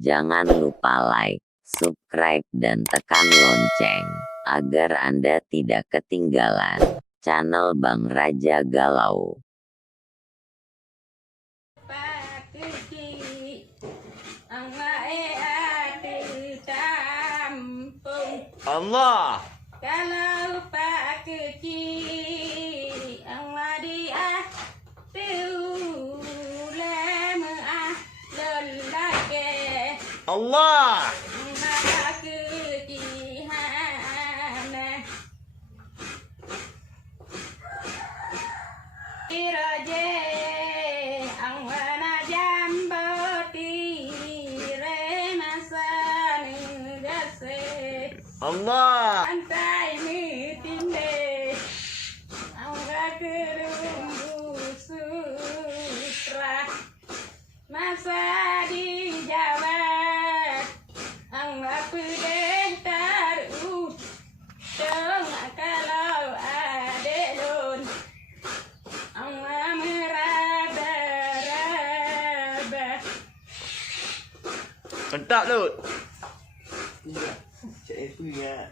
Jangan lupa like, subscribe dan tekan lonceng, agar Anda tidak ketinggalan channel Bang Raja Galau. Allah. Kalau Pak kecil Allah dia tulama lelaki Allah. Allah kecil Iraje angwana jamboti remasane jase Allah. Antai mitinde angga kerumbu sutra masa di Jawa angga pedeh taruh tengah kalau adelon angga meraba-raba Mantap, Lut. Cik Efi ya.